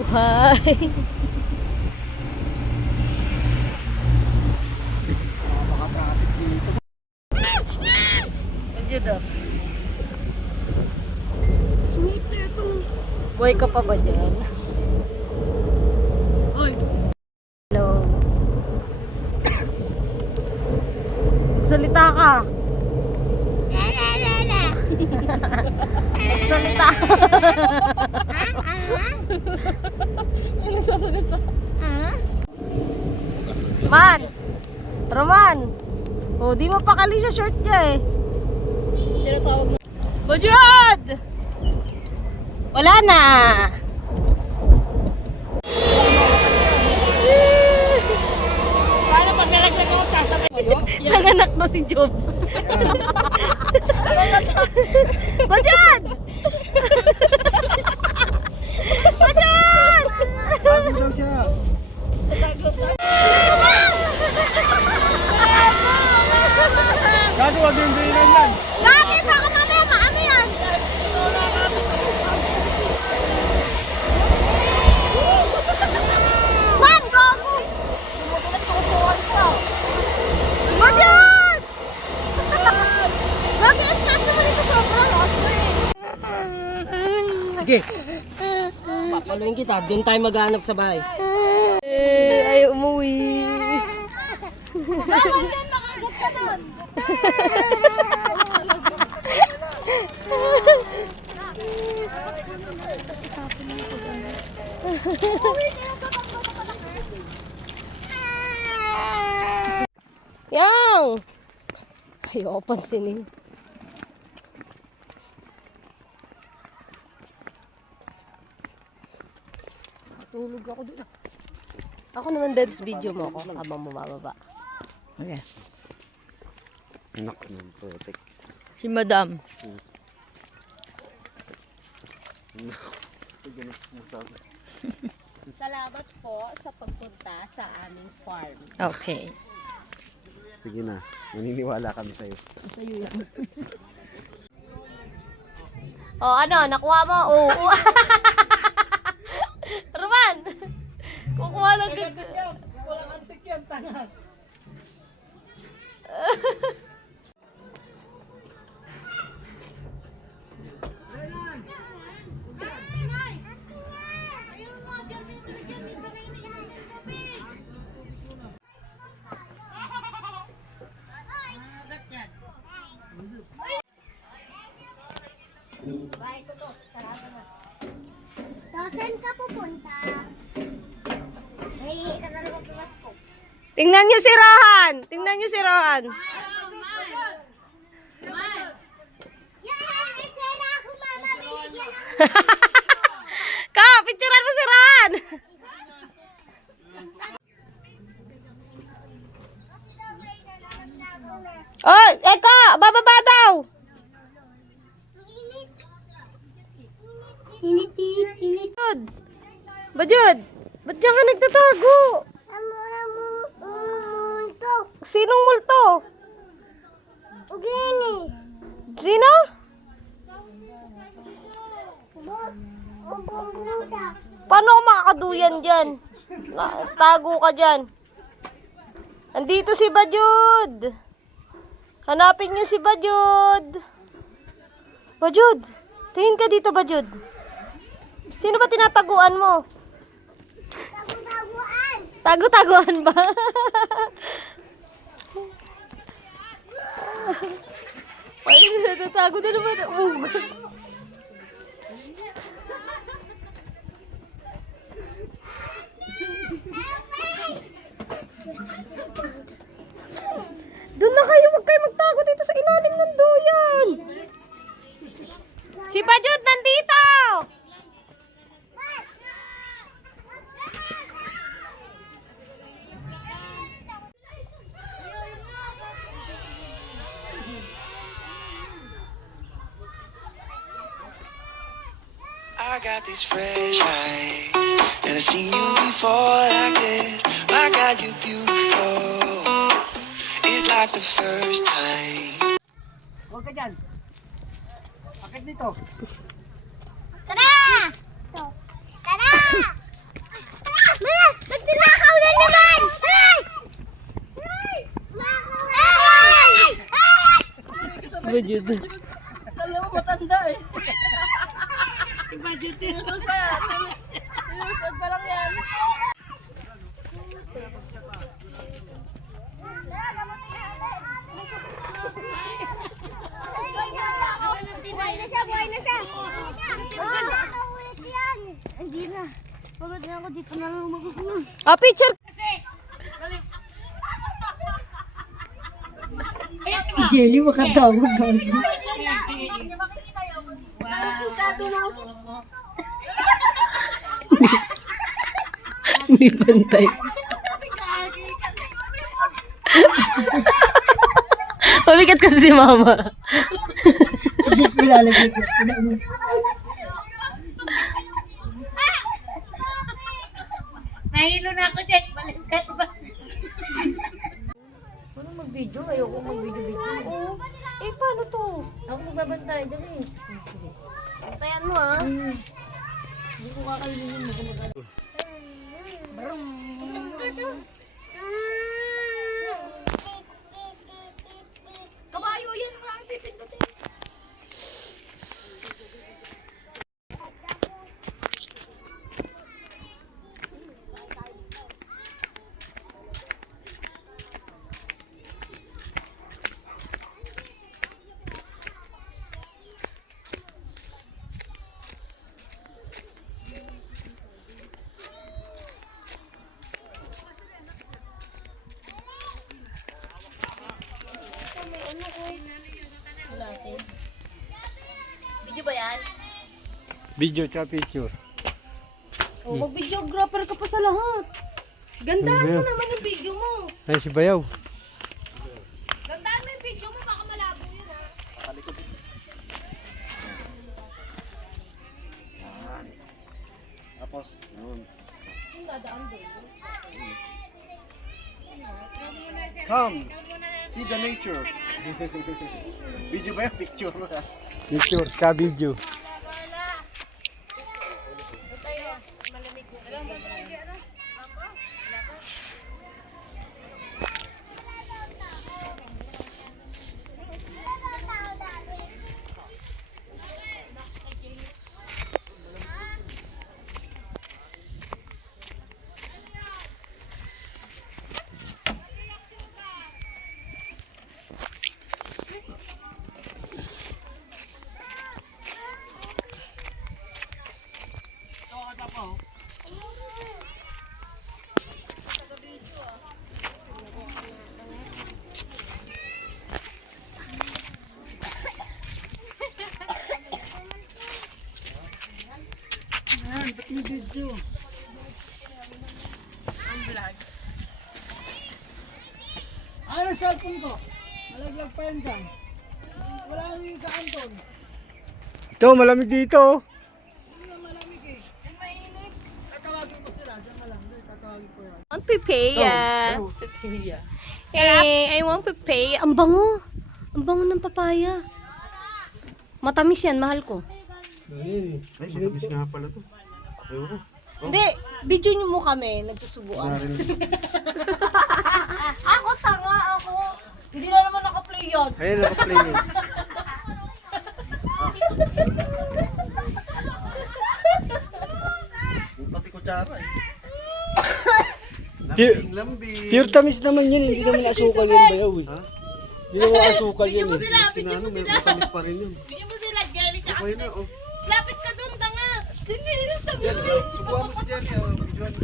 buhay. Baka-traffic dito. Medyo daw. Sweet na ito. Buhay ka pa ba dyan? Oy! Hello. Salita ka. Salita. Ano sasalita? Man! Roman! Oh, di mapakali sa short niya eh. Tinatawag na. Bajod! Wala na! Paano pag nalaglag ako sasabihin kayo? Nanganak na si Jobs. Bajod! Bajod! Sabi daw siya. Gago, wag yung binan yan. Bakit? Baka mamaya maano yan? Man, gago! Dumudulas sa upuan ko. Bajod! Bakit? Kaso mo dito sobrang osway. Sige. Papaluin kita. Doon tayo maghanap sa bahay. Ay, umuwi. Bawal yan, makagat ka doon. Tapos itapon mo ko doon. Yang! Ayaw pansinin. Tulog ako doon. Ako naman, Debs, video mo ako habang bumababa. Okay. Anak ng putik. Si Madam. Salamat po sa pagpunta sa aming farm. Okay. Sige na, naniniwala kami sa'yo. Oh, ano? Nakuha mo? Oo. Roman! Kukuha lang ka. Walang antik yan, tanga. So, saan ka pupunta? May ka na naman pumasko. Tingnan niyo si Rohan! Tingnan niyo si Rohan! Yan! May pera ako, mama. Binigyan ako. Ka! Picturean mo si Rohan! Oh! Eka! Bababa daw! Init, init. Bajud! Bajud! Ba't diyan ka nagtatago? Multo. Sinong multo? Ugini. Sino? Ubumusa. Paano ako makakaduyan dyan? Tago ka dyan. Andito si Bajud. Hanapin niyo si Bajud. Bajud. Tingin ka dito, Bajud. Sino ba tinataguan mo? Tagu-taguan. Tago-taguan ba? Ay, natatago na naman. Doon na kayo, huwag kayo magtago dito sa ilalim ng duyan. Si Bajud nandito! I got these fresh eyes. Never seen you before like this. My God, you're beautiful. It's like the first time. Huwag ka dyan. Bakit dito? Tara! Tara! Budget. Alam mo, matanda eh. Budget sinusod pa yan. Sinusod pa lang yan. Buhay na siya, buhay na siya. Nakaulit yan. Hindi na. Pagod na ako, dito na lang magkukulong. Oh, picture! Si Jelly makatawag ka. Hindi pantay. Mabigat kasi si mama. Dito nilalagay ko. Nahilo na ako, Jack. Balikan ba? Ano mag-video? Ayoko mag-video-video. Oo. Eh, paano to? Ako magbabantay dyan eh. Bantayan mo ah. Hindi ko kakainin mo. Kabayo yan, mga pipindutin. Video ba yan? Video tsaka picture. Oh, mag-videographer ka pa sa lahat. Gandaan mo naman yung video mo. Ay, si Bayaw. Gandaan mo yung video mo, baka malabo yun ha. Tapos, yun. Come, see the nature. Video ba yung picture? Picture tsaka video. Ano ang cellphone ko? Malaglag pa yan dyan. Wala nang yung kaanton. Ito, malamig dito. Hindi na malamig eh. Kung mainit, tatawagin ko sila. Diyan ka lang. Tatawagin ko yan. Want papaya. Hey, I want papaya. Ang bango. Ang bango ng papaya. Matamis yan, mahal ko. Ay, matamis nga pala to. Ayoko. Hindi, video nyo mo kami, nagsusubuan. Ako, tanga ako. Hindi na naman naka-play yan. Ayun, naka-play yun. Pati kutsara eh. Pure, Lambing. pure tamis naman yun, hindi naman asukal yun, Bayaw. Eh. Ha? Hindi naman asukal yun eh. Kinano, may matamis pa rin yun. Video mo sila, Jelly, tsaka Okay na, oh. lapit ka doon, tanga. Hindi, sabi Yan, subuhan mo si Jenny, oh. Videoan mo.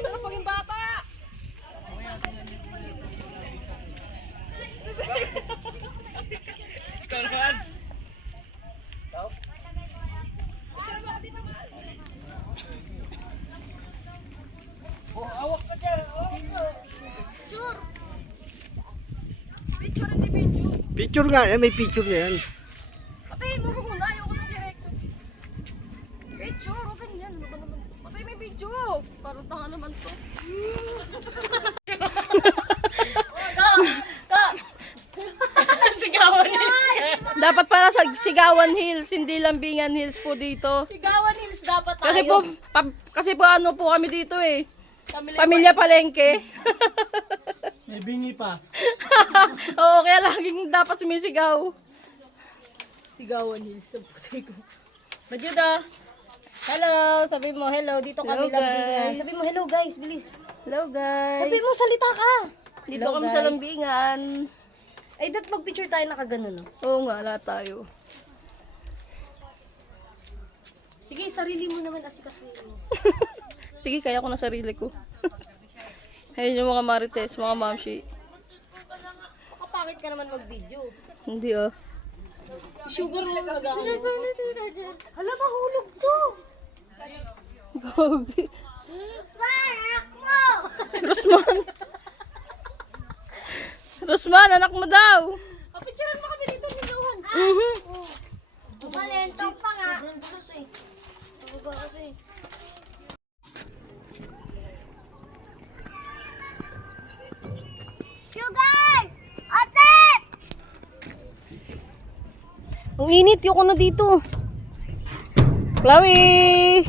Sarap maging bata. Ikaw naman. Picture, hindi video. Picture nga, eh, may picture na yan. Patayin mo muna, ayoko ng direct. Picture, o ganyan. Patay may video. Parang tanga naman to. Sigawan niya. Dapat para sa Sigawan Hills, hindi Lambingan Hills po dito. Sigawan Hills dapat tayo. Kasi po ano po kami dito eh. Pamilya Palengke. May bingi pa. Oo, kaya laging dapat sumisigaw. Sigawan Hills sa putay ko. Majuda. Hello, sabi mo hello. Dito kami Hello, lambingan. guys. Sabi mo hello guys, bilis. Hello guys. Sabi mo salita ka. Dito Hello, kami sa guys. Lambingan. Ay, mag-picture tayo nakaganon, no? Oo nga, lahat tayo. Sige, sarili mo naman asikasuhin mo. Sige, kaya ko na sarili ko. Ayun yung mga marites, mga mamshi. Kapakit ka naman mag-video. Hindi ah. Sugar mo gagawin. Hala, mahulog to. Gogi. Parak mo! Rosman. Rosman, anak mo daw. Picturean mo kami dito, minuhan. Malentong pa nga. Sobrang dulos eh. Baba kasi. Sugar! Ate! Ang init, yung ko na dito. Chloe!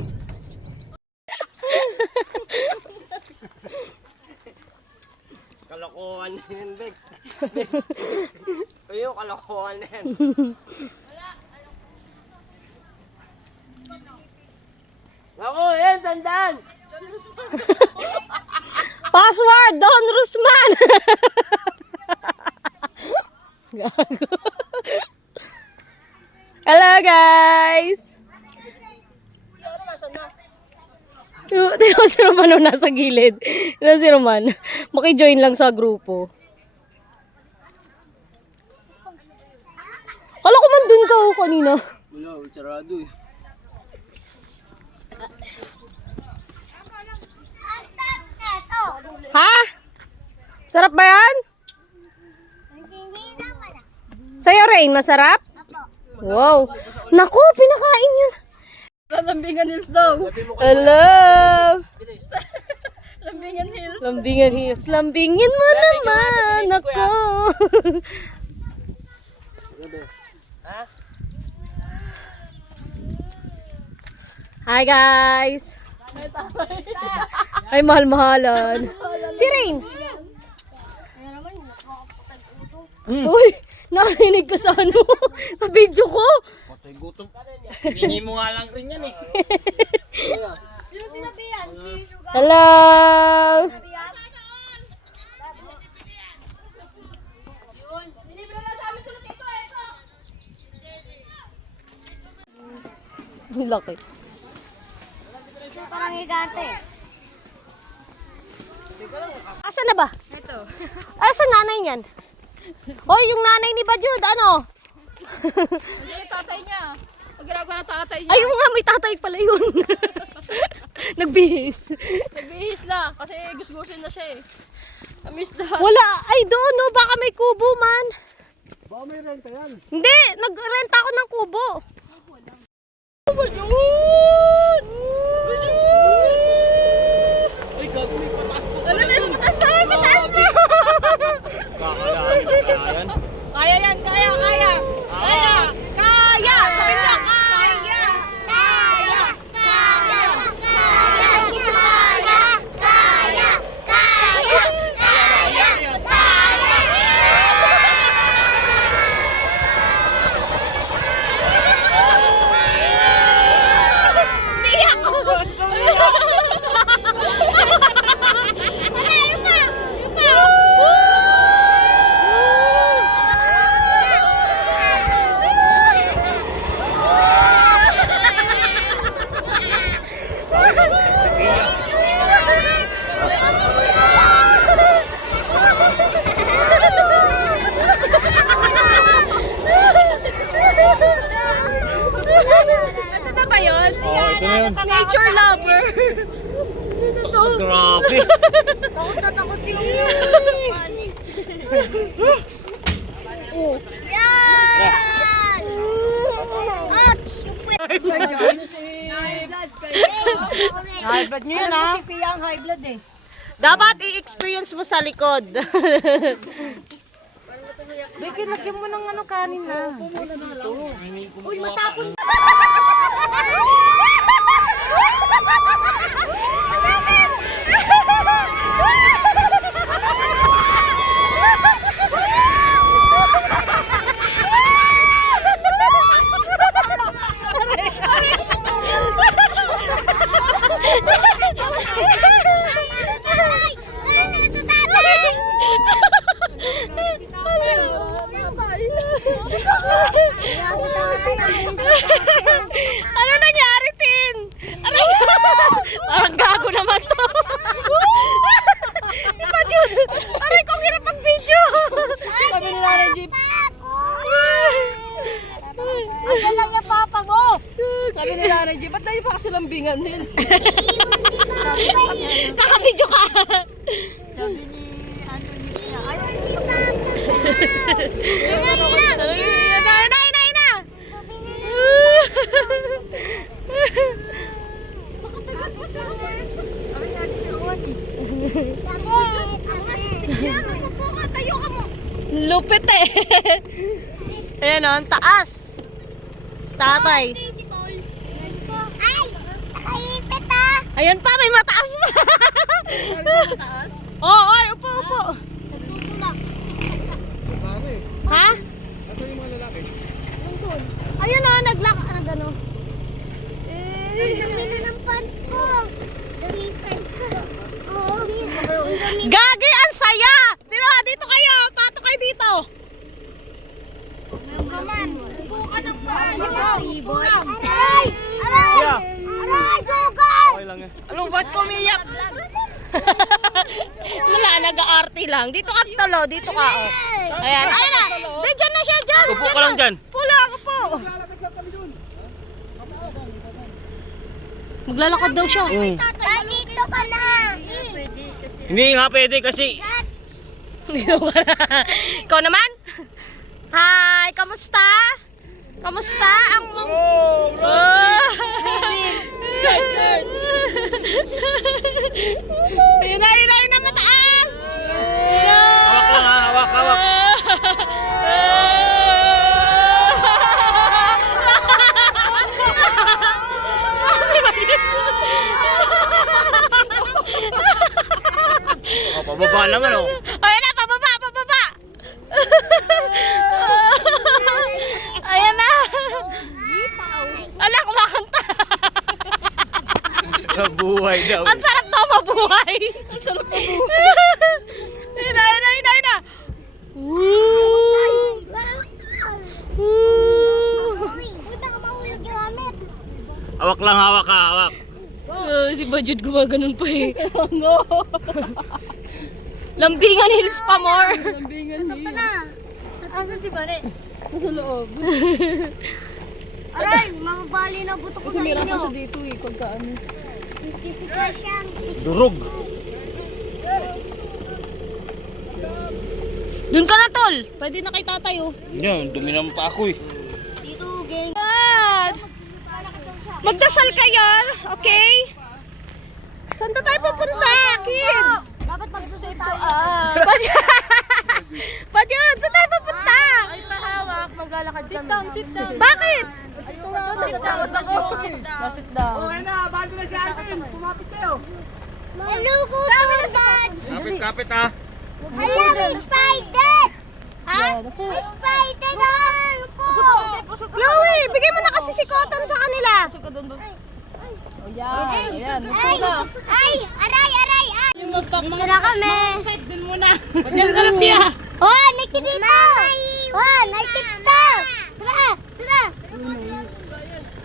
Kalokohan na yan, Bek. Kuya, kalokohan na yan. Ako, yan, tandaan. Password, Don Rusman! Gago. Hello, guys! Tingnan si Roman o nasa gilid. Tingnan si Roman. Maki-join lang sa grupo. Kala ko man dun ka o kanina. Wala, sarado eh. Ito. Ha? Sarap ba yan? Hindi naman ah. Sa'yo, Rain, masarap? Wow. Naku, pinakain yun. Lambingan Hills daw. Hello. Lambingan Hills. Lambingan Hills. Lambingin mo naman ako. Hi guys. Ay, mahal-mahalan. Si Rain. Uy, narinig ko sa ano, sa video ko. Patay gutom. Hiningi mo nga lang rin yan eh. Sino sinabi yan? Si Sugar. Hello. Ang laki. Iso parang higante. Asan na ba? Ito. Asan nanay niyan? Hoy, yung nanay ni Bajud, ano? Hindi yung tatay niya. Ang ginagawa ng tatay niya. Ay, yung nga, may tatay pala yun. Nagbihis. Nagbihis na kasi gusgusin na siya eh. Namiss na. Wala. Ay, doon, no. Baka may kubo man. Baka may renta yan. Hindi, nagrenta ako ng kubo. Ay, gago, may patas po. Alam mo, patas na, patas na. Kakayan. Kaya yan, kaya, kaya. Kaya, kaya. Sabi mo, kaya. Kaya! Kaya! Kaya! Kaya! Kaya! Kaya! Iyak ko. Ito na ba yun? Oh, ito na yun. Nature lover. Ito. Grabe. Takot na takot si Yung. Yan! High blood nyo yun, ha? Si Pia ang high blood, eh. Dapat i-experience mo sa likod. Becky, lagyan mo ng ano kanin na. Uy, matapon. Ano nangyari, Tin? Parang gago naman to. Si Pajud. Aray, kong hirap mag-video. Sabi ni Nanay Jeep. Asa lang yung papa mo? Sabi ni Nanay Jeep, ba't tayo pa kasi lambingan, Nils? Kaka-video ka. Lupit eh. Ayan o, ang taas. Sa tatay. Ay! Nakaipit ah! Ayan pa, may mataas pa. Mataas? Oo, ay, upo, upo. Ha? Ito yung mga lalaki. Ayun o, nagano. Ang dami na ng pants ko! Dami pants ko! Oo, ang dami. Gagi, ang saya! Dito kayo, pato kayo dito. Aray! Aray! Aray! Sugal! Okay lang yan. Ano, ba't kumiyak? Wala, nag-aarte lang. Dito ka, tolo, dito ka. Oh. Ayan, ayun na. Diyan na siya, dyan. Upo ka lang dyan. Pula ako po. Maglalakad daw siya. Dito ka na! Hindi nga pwede kasi Dito ka na. Ikaw naman? Hi, kamusta? Kamusta ang mong... Ayun na mataas! hawak lang ha, hawak. Oh, pababa naman oh. Ayun na, pababa! Ayan na! Ala, kumakanta! Nabuhay daw. Ang sarap daw mabuhay! Ang sarap mabuhay! Ayun na! Woo! Uy, baka mahulog yung amit. Hawak lang, hawak ka, hawak. Si Bajud gumaganon pa eh. Lambingan Hills pa more! Asa si Bane? Sa loob. Aray, mga bali na buto ko Kasi sa meron pa inyo. siya dito eh, pagka ano. Kasi ka siyang Durog. Doon ka na, tol! Pwede na kay tatay oh. Yan, dumi naman pa ako eh. dito, gang. What? Magdasal kayo, okay? Saan ba tayo pupunta, kids? Dapat magsusay tayo. Bajud, saan tayo pupunta? Ay, pahawak. Maglalakad kami. Sit down. Bakit? Sit down. Hello, good buds. Kapit ha. Hello, may spider. Ha? May spider na. Chloe, bigay mo na kasi si Cotton sa kanila. Ayan. Ay, aray. Dito na kami. Doon muna. Diyan ka lang, Pia. Oh, nakikita. Oh, nakikita. Tara.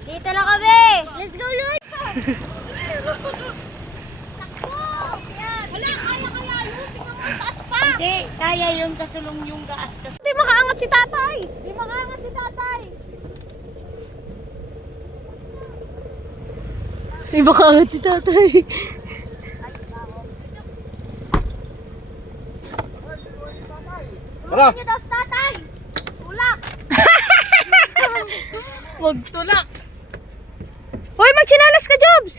Dito na kami. Let's go, Lord. Takbo. Wala, kaya yun. Tingnan mo, taas pa. Hindi, kaya yung kasulong yung gaas kasi. Hindi makaangat si tatay. Di makaangat si tatay. Hindi makaangat si tatay. Tara. Ano daw si tatay? Tulak. Magtulak. Hoy, magsinelas ka, Jobs.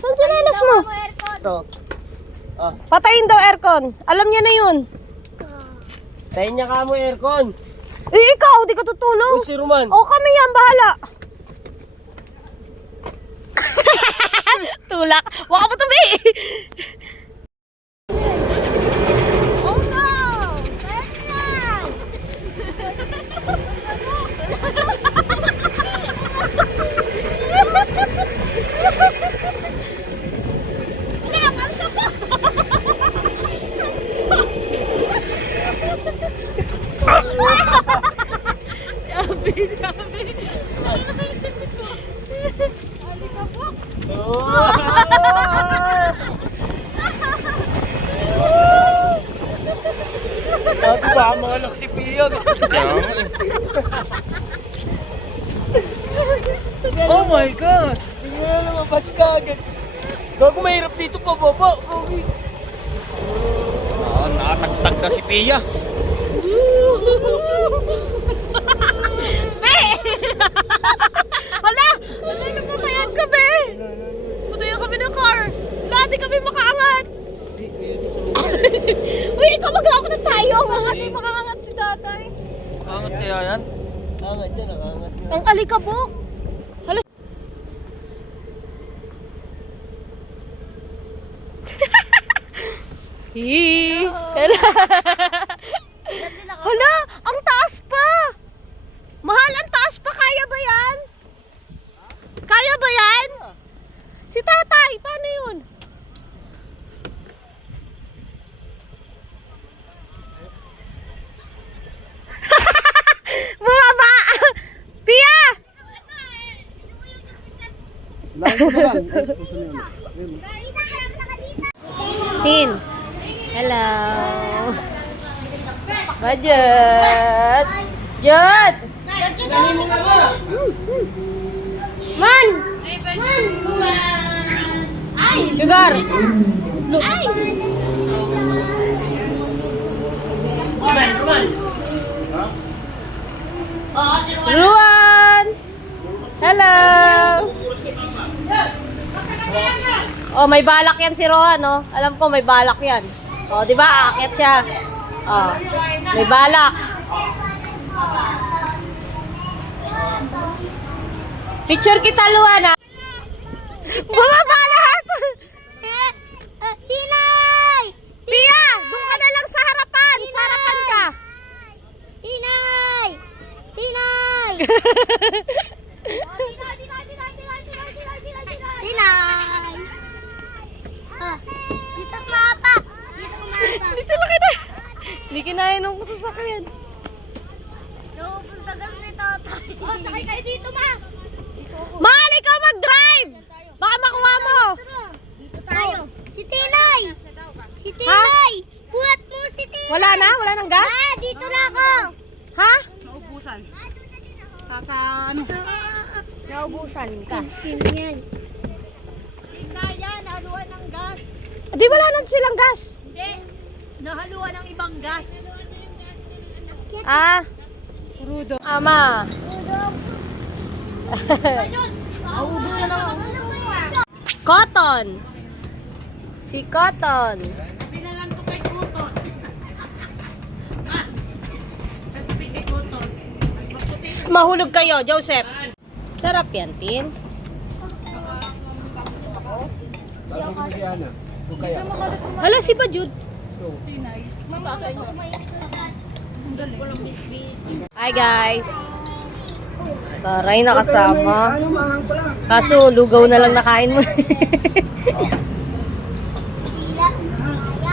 Saan sinelas mo? Aircon. Ito. Patayin daw aircon. Alam niya na yun. Tayo niya ka mo aircon. Eh, ikaw, di ka tutulong. O si Roman. O, kami yan, bahala. Tulak. Waka mo tubi. Oh no! Daniel! Sabi ba, mga anak si Pia. Oh my God! Hindi mo na lumabas ka agad. Bago mahirap dito pa baba. Nakatagtag na si Pia. Be! Hala! Hala, napatayan kami! Patayan kami ng car! Dati kami makaangat! Uy, ikaw mag-ako ng tayo! Hindi makakangat si tatay. Angat kaya yan? Angat yan, angat yan. Ang alikabok! Hala! Hala! Hala! Ang taas pa! Mahal, ang taas pa! Kaya ba yan? Kaya ba yan? Si tatay, paano yun? Bumaba! Pia! Lahat ko lang. Ay, saan yun? Ayun. Tin. Hello. Budget. Jud. Man. Sugar. Luan. Hello. Oh, may balak yan si Rohan, no? Alam ko may balak yan. Oh, di ba? Aakyat siya. Oh, may balak. Picture kita, Luan, ha? Bumaba lahat! Tinay! Pia, doon ka na lang sa harapan. Sa harapan ka. Tinay! Tinay! Tinay! Ah, dito kumapak! Dito kumapak! Hindi sila kina. Hindi kinaya nung sasakyan. Naubos na gas ni tatay. Oh, sakay kayo dito, ma! Mahal, ikaw mag-drive! Baka makuha mo. Dito tayo. Si Tinay! Si Tinay! Buhat mo si Tinay! Wala na? Wala nang gas? Ah, dito na ako! Ha? Naubusan ka. Yan. Kaya, nahaluan ng gas. Di wala na silang gas. Hindi. Nahaluan ng ibang gas. Ah. Rudo. Ama. Naubos na lang ako. Cotton. Si Cotton. Psst, mahulog kayo, Joseph. Sarap yan, Tin. Hala, si Bajud. Hi, guys. Taray, nakasama. Kaso, lugaw na lang nakain mo.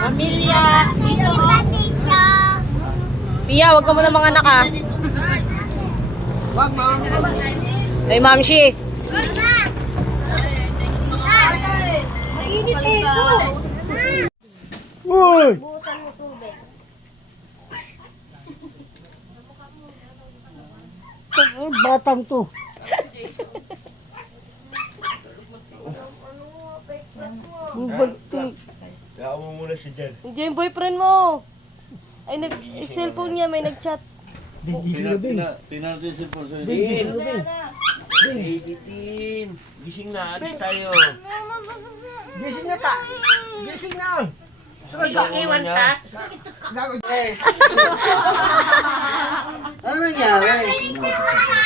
Pamilya! Dito ka, Tisha! Pia, wag ka mo na mga anak, ha. Wag, ma'am. Kay Mamshi. Mama! Mainit ito! Uy! Busan mo tubig. Batang to. Kaya mo muna siya dyan. Hindi yung boyfriend mo. Ay, cellphone niya, may nag-chat. Tinatin si Porso. Tin. Gising na, alis tayo. Gising na ta. Gising na. Iwan ka? Ano nangyari?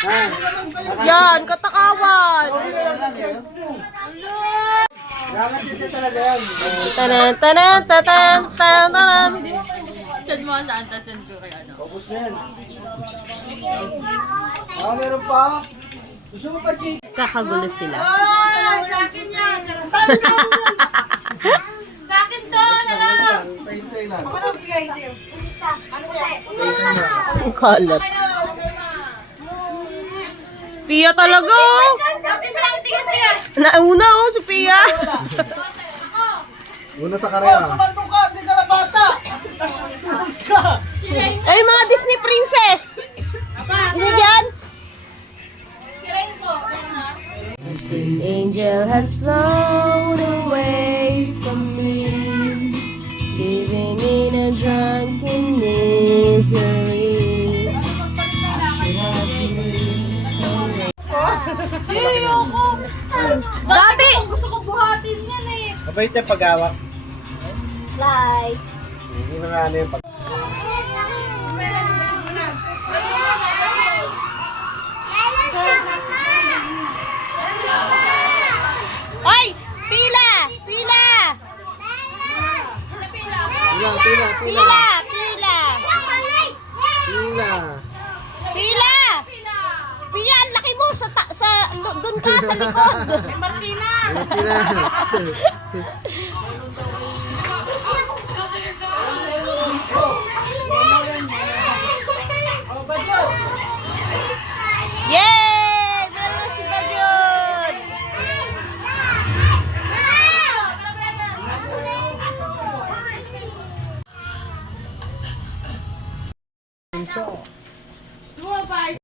Ha? Yan, katakawan. Bakit dito talaga yan? Tanan, tanan, tatan, tanan. Send mo saan, tas send ko kay ano. Tapos na yan. Meron pa? Gusto mo pa, Jake? Kakagulo sila. Hintay lang. Ang kalat. Pia talaga. Nauna oh, si Pia. Una sa karera. Ay, mga Disney princess. Hindi yan? This angel has flown away from me, living in a drunken misery. Ayoko! Dati! Gusto ko buhatin yan eh. Mabait yung pag-awak. Like. Hindi na nga ano yung pag... Ay! Pila! Pila! Pila. Pila! Pila! Pila. Pila! Pia, ang laki mo sa doon ka sa likod. Martina! Pila. Yay! Meron na si Bagyod!